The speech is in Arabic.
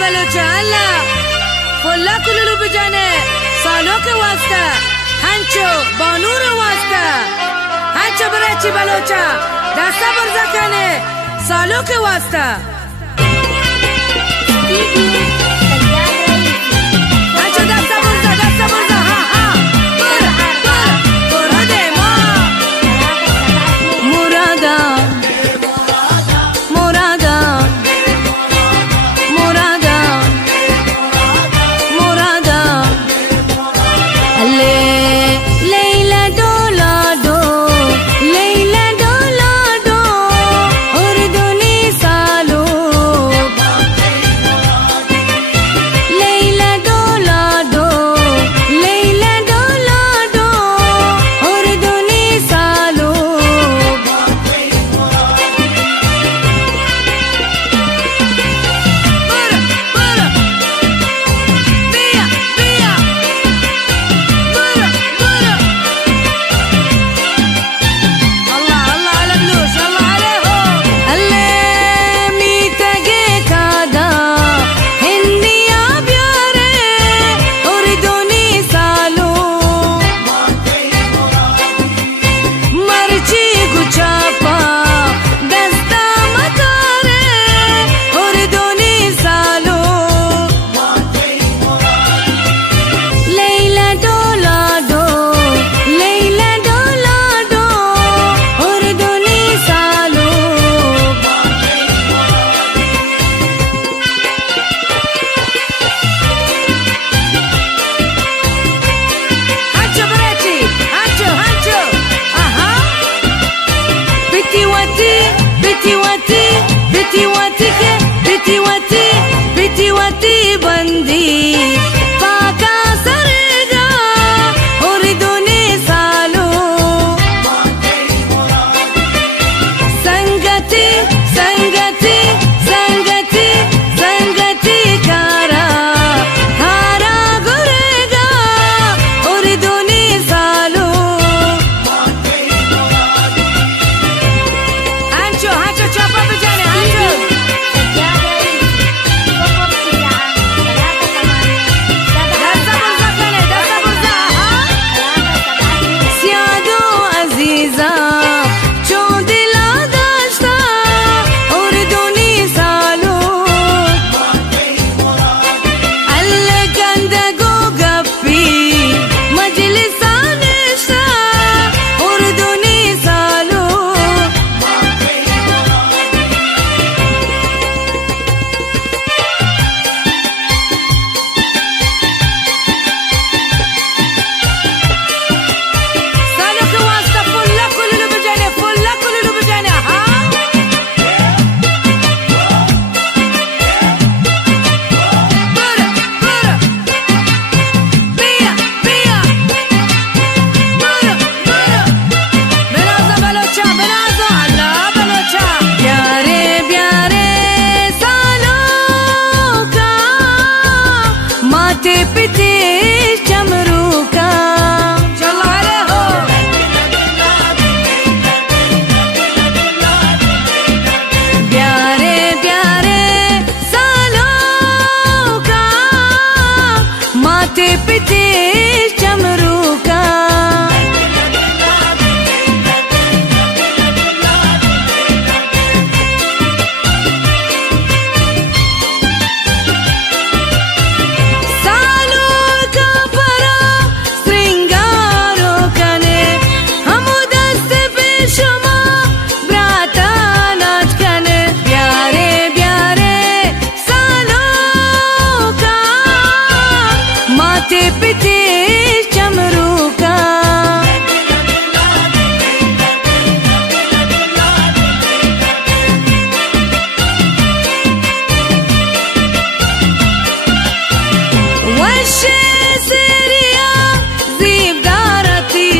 बलोचा अल्लाह फुल्ला कुलुलु बिजाने सालों के वास्ता हंचो बानूर वास्ता हंचो बरेची बलोचा दस्ता बरजा खाने सालों के वास्ता हंचो दस्ता बरजा हाँ हाँ बुरा दे माँ मुरादा मुरादा मुरादा मुरादा लैला डोला दो लैला डोला दो उर्दुनी सालो लैला डोला दो लैला डोला दो उर्दुनी सालो Bia, Bia, Bura, Bura. Allah, Allah على بلوش الله عليهم اللي ميتاجي كادا هني يا بياري أريدوني سالو مرجي كوشابا دستا مكاري أريدوني سالو ليلى دولادو ليلى دولادو أردني سالو هاتشو براتي هاتشو هاتشو أها بيتي واتي بيتي واتي بيتي واتي بيتي واتي بيتي واتي بندي باكا سرجا أريدوني سالو संगति